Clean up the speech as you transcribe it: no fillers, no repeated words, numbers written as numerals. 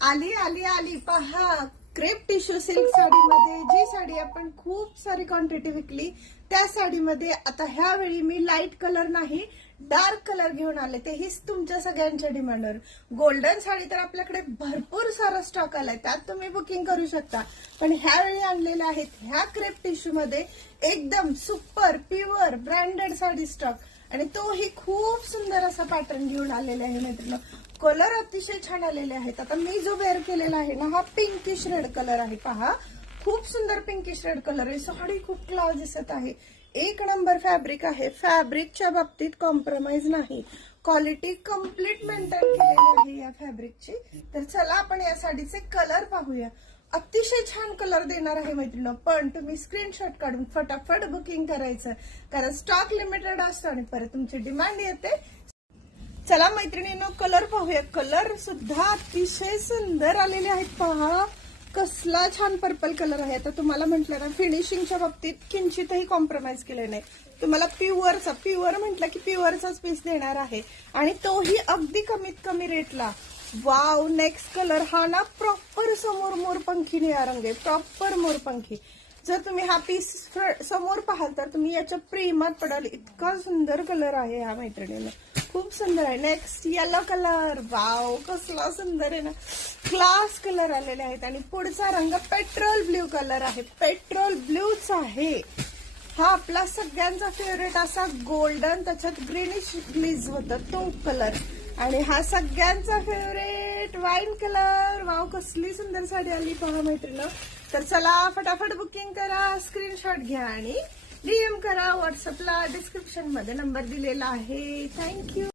आली आली आली पहा, क्रेप टिश्यू सिल्क साडीमध्ये जी साडी आपण खूप सारी क्वांटिटी विकली त्या साडीमध्ये आता ह्या वेळी मी लाईट कलर नाही डार्क कलर घेऊन आले, तेही तुमच्या सगळ्यांच्या डिमांडवर. गोल्डन साडी तर आपल्याकडे भरपूर सारा स्टॉक आलाय, त्यात तुम्ही बुकिंग करू शकता. पण ह्यावेळी आणलेल्या आहेत ह्या क्रेप टिश्यू मध्ये एकदम super pure branded sari stock, आणि तोही खूप सुंदर असा पॅटर्न घेऊन आलेला आहे मित्रांनो. कलर अतिशय छान आलेले आहेत. आता मी जो वेअर केलेला आहे ना, हा पिंकिश रेड कलर आहे. पहा, खूप सुंदर पिंकिश रेड कलर आहे. साडी खूप क्लास दिसत आहे. एक नंबर फॅब्रिक आहे. फॅब्रिकच्या बाबतीत कॉम्प्रोमाइज नाही, क्वालिटी कम्प्लीट मेंटेन केलेली आहे या फॅब्रिकची. तर चला आपण या साडीचे कलर पाहूया. अतिशय छान कलर देणार आहे मैत्रिणी, पण तुम्ही स्क्रीनशॉट काढून फटाफट बुकिंग करायचं, कारण स्टॉक लिमिटेड असतो आणि परत तुमची डिमांड येते. चला मैत्रिणींनो, कलर पाहूया. कलर सुद्धा अतिशय सुंदर आलेले आहेत. पहा, कसला छान पर्पल कलर आहे. आता तुम्हाला म्हटलं ना, फिनिशिंगच्या बाबतीत किंचितही कॉम्प्रोमाइज केले नाही. तुम्हाला प्युअर म्हटलं की प्युअरचाच पीस देणार आहे, आणि तोही अगदी कमीत कमी रेटला. वाव, नेक्स्ट कलर हा ना प्रॉपर समोर मोरपंखी निळा रंग आहे, प्रॉपर मोरपंखी. जर तुम्ही हा पीस समोर पाहाल तर तुम्ही याच्या प्रेमात पडाल, इतका सुंदर कलर आहे हा मैत्रिणीला, खूप सुंदर आहे. Next yellow colour. वाव, कसला सुंदर आहे ना, क्लास कलर आलेले आहेत. आणि पुढचा रंग पेट्रोल ब्ल्यू कलर आहे, पेट्रोल ब्ल्यूच आहे. हा आपला सगळ्यांचा फेवरेट असा गोल्डन, त्याच्यात ग्रीनिश ग्लीज होतं तो कलर. आणि हा सगळ्यांचा फेवरेट वाईन कलर. वाव, कसली सुंदर साडी आली पहा मैत्रिणी. तर चला फटाफट बुकिंग करा, स्क्रीनशॉट घ्या आणि डीएम करा व्हॉट्सअपला. डिस्क्रिप्शन मध्ये नंबर दिलेला आहे. थँक्यू.